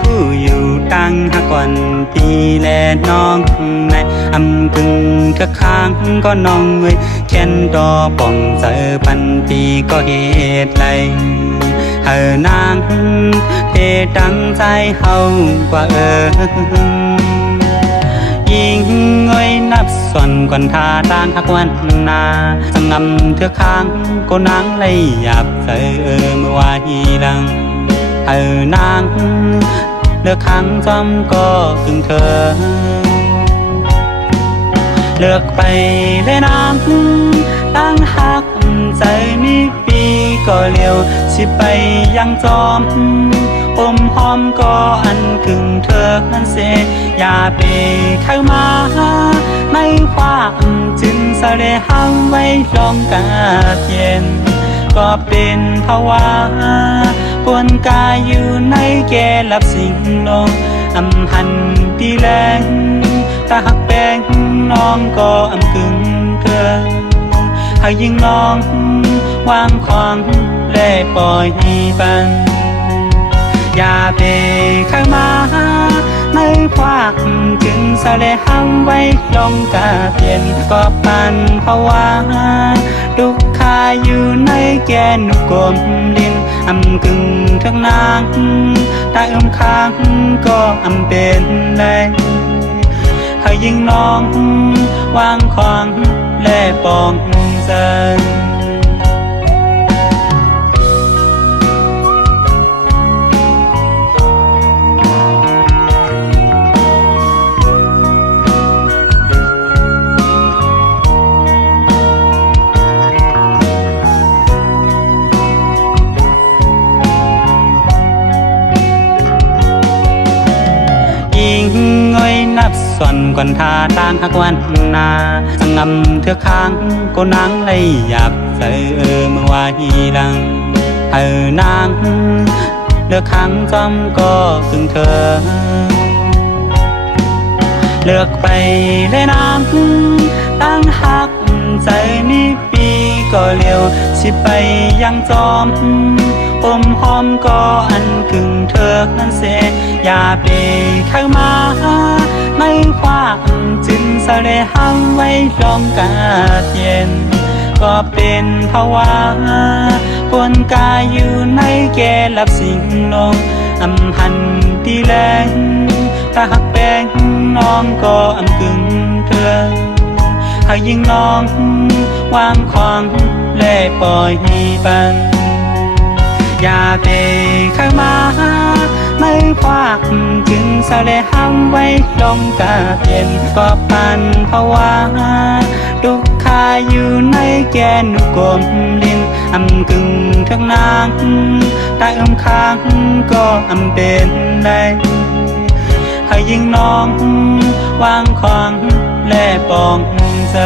หูอยู่ตั้งหากวันปีแลน้องในอำกึ่งเธอค้างก็น้องเอ้ยแค้นดอป่องเจอพันปีก็เหตุไรนางเพดังใจเฮากว่ายิงเงยนับส่วนก่อนทาด้านหักวันนาสงำเธอค้างก็นางเลยหยาบเจอเมื่อวาฮีลังนางเลือกค้างจอมก็ถึงเธอเลือกไปเลยนางตั้งหักใจมีปีก็เลี้ยวสิไปยังจอมอมหอมก็อันกึ่งเธอนั้นเสียอย่าไปเข้ามาไม่ความจึงสะเลห้างไว้ลองกาเย็นก็เป็นภาวะปวนกายอยู่ในแก่หลับสิ่งลงหันปีแรงตาหักแป้งน้องก็กึ่งเธอหากยิ่งน้องวางของและปล่อยให้ปันอย่าไปข้างมาไม่ควักจึงสะเลห้างไว้ลงกาเปลี่ยนก็ปันภาวะดุกขาอยู่ในแก่นุกลมลิ้นกึ่งทั้งนางตาค้างก็เป็นไรให้ยิ่งน้องวางของและปองใจนับส่วนก่อนทาด้านหักวันนาสงำเธอค้างก็นางเลยหยาบเจอเมื่อวาฮีลังนางเลือกค้างจอมก็ถึงเธอเลือกไปเลยนางตั้งหักใจมีปีก็เลี้ยวสิไปยังจอมอมหอมก็อันกึ่งเธอนั้นเสียอย่าไปเข้ามาไม่ความจึงสะเลห้างไว้ลองกาเย็นก็เป็นภาวะปวนกายอยู่ในแก่หลับสิ่งลงหันปีแรงตาหักแป้งน้องก็กึ่งเธอหากยิ่งน้องวางของและปล่อยให้ปันอย่าไปข้างมาไม่ควักจึงสะเลห้างไว้ลงกาเปลี่ยนก็ปันภาวะดุกขาอยู่ในแก่นุกลมลิ้นกึ่งทั้งนางตาค้างก็เป็นไรให้ยิ่งน้องวางของและปองใจ